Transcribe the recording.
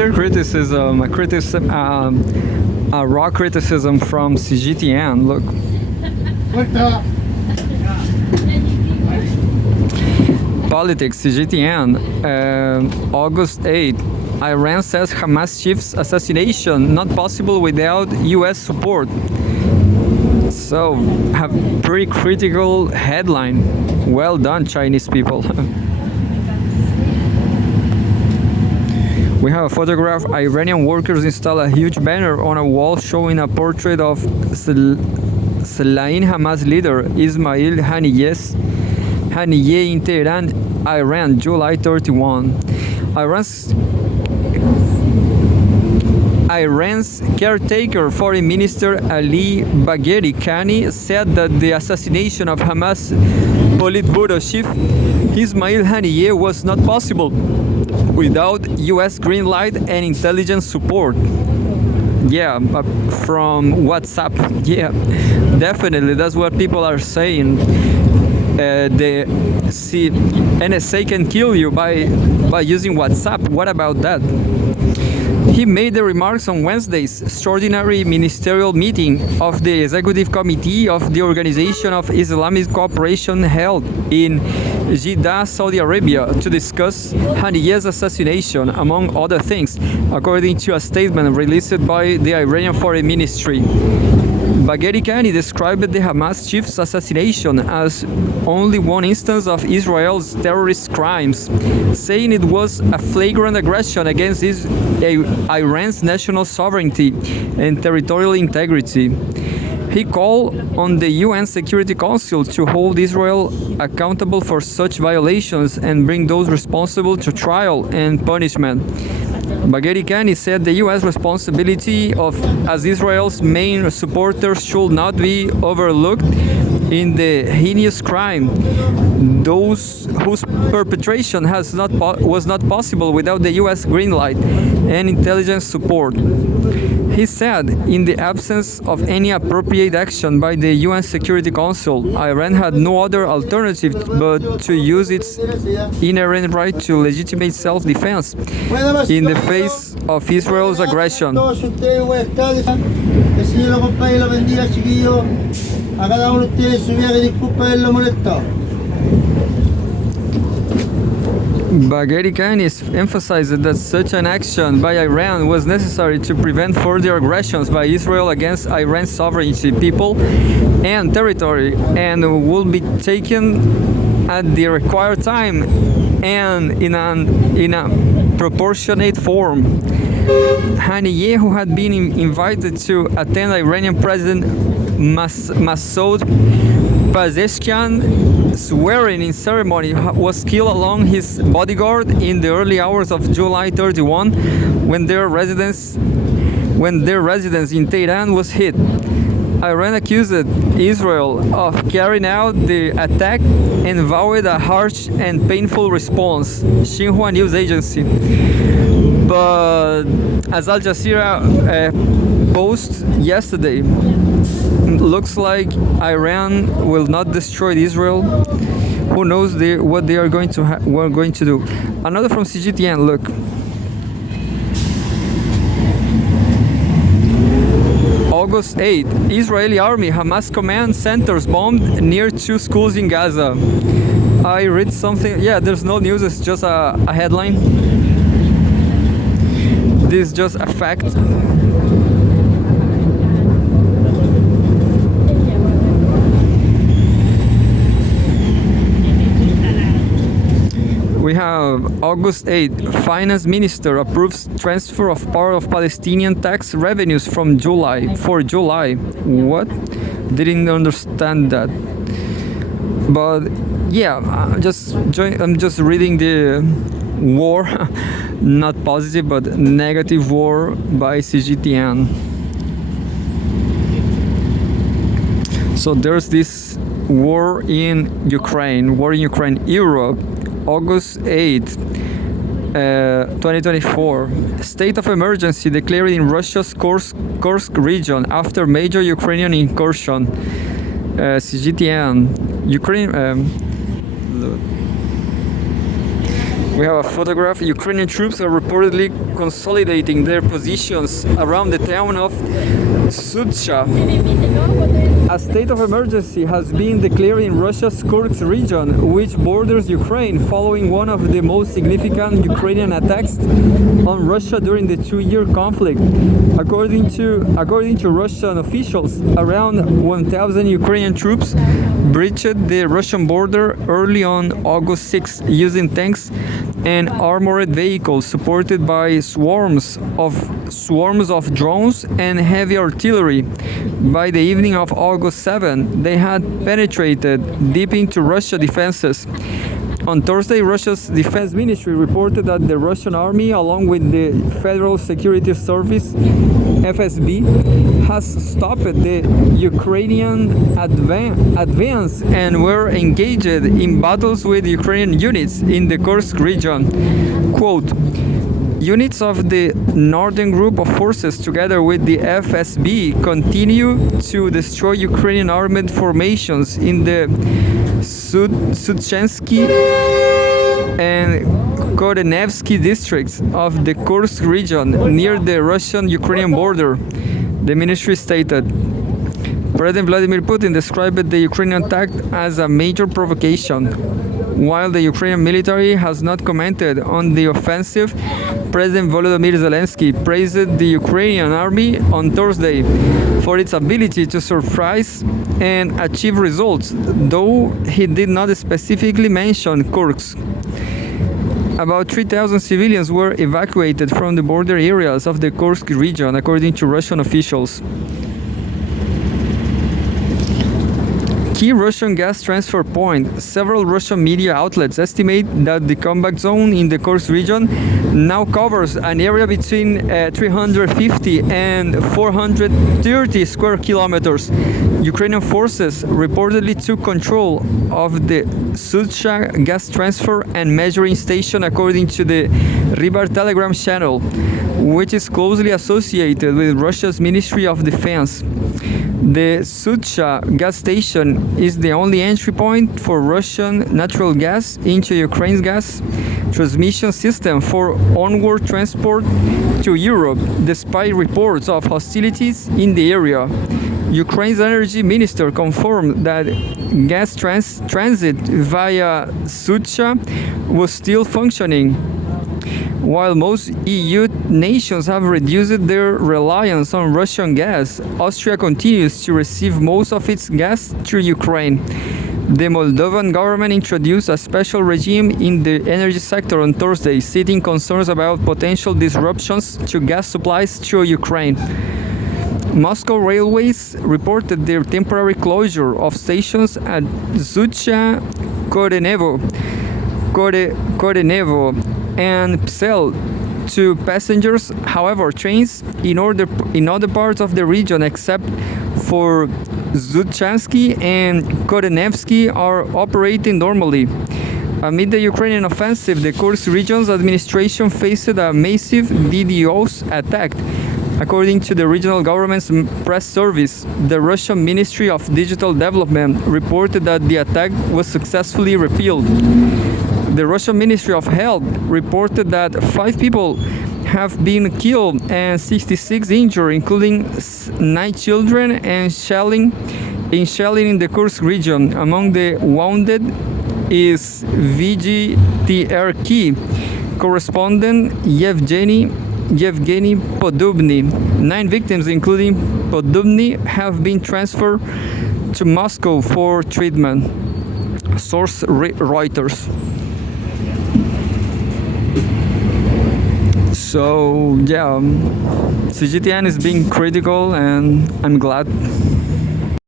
Another criticism, a raw criticism from Cgtn. Look. Politics, Cgtn, August 8. Iran says Hamas chief's assassination not possible without U.S. support. So, a pretty critical headline. Well done, Chinese people. We have a photograph. Iranian workers install a huge banner on a wall showing a portrait of slain Hamas leader Ismail Haniyeh in Tehran, Iran, July 31. Iran's caretaker foreign minister Ali Bagheri Kani said that the assassination of Hamas Politburo chief Ismail Haniyeh was not possible without U.S. green light and intelligence support. Yeah, from WhatsApp. Yeah, definitely, that's what people are saying. The NSA can kill you by using WhatsApp. What about that? He made the remarks on Wednesday's extraordinary ministerial meeting of the Executive Committee of the Organization of Islamic Cooperation held in Jeddah, Saudi Arabia, to discuss Haniyeh's assassination, among other things, according to a statement released by the Iranian Foreign Ministry. Bagheri Kani described the Hamas chief's assassination as only one instance of Israel's terrorist crimes, saying it was a flagrant aggression against Iran's national sovereignty and territorial integrity. He called on the UN Security Council to hold Israel accountable for such violations and bring those responsible to trial and punishment. Bagheri Kani said the U.S. responsibility as Israel's main supporter should not be overlooked in the heinous crime, those whose perpetration was not possible without the U.S. green light and intelligence support. He said, in the absence of any appropriate action by the UN Security Council, Iran had no other alternative but to use its inherent right to legitimate self-defense in the face of Israel's aggression. Bagheri Kani emphasized that such an action by Iran was necessary to prevent further aggressions by Israel against Iran's sovereignty, people, and territory, and will be taken at the required time and in a proportionate form. Haniyeh, who had been invited to attend Iranian President Masoud Pezeshkian's swearing-in ceremony, was killed along his bodyguard in the early hours of July 31 when their residence in Tehran was hit. Iran accused Israel of carrying out the attack and vowed a harsh and painful response, Xinhua news agency. But as Al Jazeera posted yesterday, looks like Iran will not destroy Israel. Who knows what they are going to do. Another from Cgtn, look. August 8, Israeli army Hamas command centers bombed near 2 schools in Gaza. I read something, yeah, there's no news, it's just a headline. This is just a fact. We have August 8, Finance Minister approves transfer of part of Palestinian tax revenues from July. What? Didn't understand that. But yeah, I'm just reading the war, not positive but negative war by Cgtn. So there's this war in Ukraine, Europe. August 8, 2024. State of emergency declared in Russia's Kursk region after major Ukrainian incursion. Cgtn. We have a photograph. Ukrainian troops are reportedly consolidating their positions around the town of Sudzha. A state of emergency has been declared in Russia's Kursk region, which borders Ukraine, following one of the most significant Ukrainian attacks on Russia during the two-year conflict. According to Russian officials, around 1,000 Ukrainian troops breached the Russian border early on August 6 using tanks and armored vehicles supported by swarms of drones and heavy artillery. By the evening of August 7, they had penetrated deep into Russia's defenses. On Thursday, Russia's defense ministry reported that the Russian army, along with the Federal Security Service (FSB), has stopped the Ukrainian advance and were engaged in battles with Ukrainian units in the Kursk region. Quote, units of the Northern Group of Forces, together with the FSB, continue to destroy Ukrainian armed formations in the Sudzhensky and Korenevsky districts of the Kursk region near the Russian-Ukrainian border, the ministry stated. President Vladimir Putin described the Ukrainian attack as a major provocation. While the Ukrainian military has not commented on the offensive, President Volodymyr Zelensky praised the Ukrainian army on Thursday for its ability to surprise and achieve results, though he did not specifically mention Kursk. About 3,000 civilians were evacuated from the border areas of the Kursk region, according to Russian officials. Key Russian gas transfer point. Several Russian media outlets estimate that the combat zone in the Kursk region now covers an area between 350 and 430 square kilometers. Ukrainian forces reportedly took control of the Sudzha gas transfer and measuring station, according to the Rybar Telegram channel, which is closely associated with Russia's Ministry of Defense. The Sudzha gas station is the only entry point for Russian natural gas into Ukraine's gas transmission system for onward transport to Europe, despite reports of hostilities in the area. Ukraine's energy minister confirmed that gas transit via Sudzha was still functioning. While most EU nations have reduced their reliance on Russian gas, Austria continues to receive most of its gas through Ukraine. The Moldovan government introduced a special regime in the energy sector on Thursday, citing concerns about potential disruptions to gas supplies through Ukraine. Moscow Railways reported their temporary closure of stations at Sudzha, Korenevo, and Psel to passengers. However, trains in other parts of the region, except for Zhuchansky and Korenevsky, are operating normally. Amid the Ukrainian offensive, the Kursk region's administration faced a massive DDoS attack. According to the regional government's press service, the Russian Ministry of Digital Development reported that the attack was successfully repelled. The Russian Ministry of Health reported that 5 people have been killed and 66 injured, including 9 children, and shelling in the Kursk region. Among the wounded is VGTRK correspondent Yevgeny Podubny. 9 victims, including Podubny, have been transferred to Moscow for treatment. Source Reuters. So yeah, Cgtn is being critical, and I'm glad.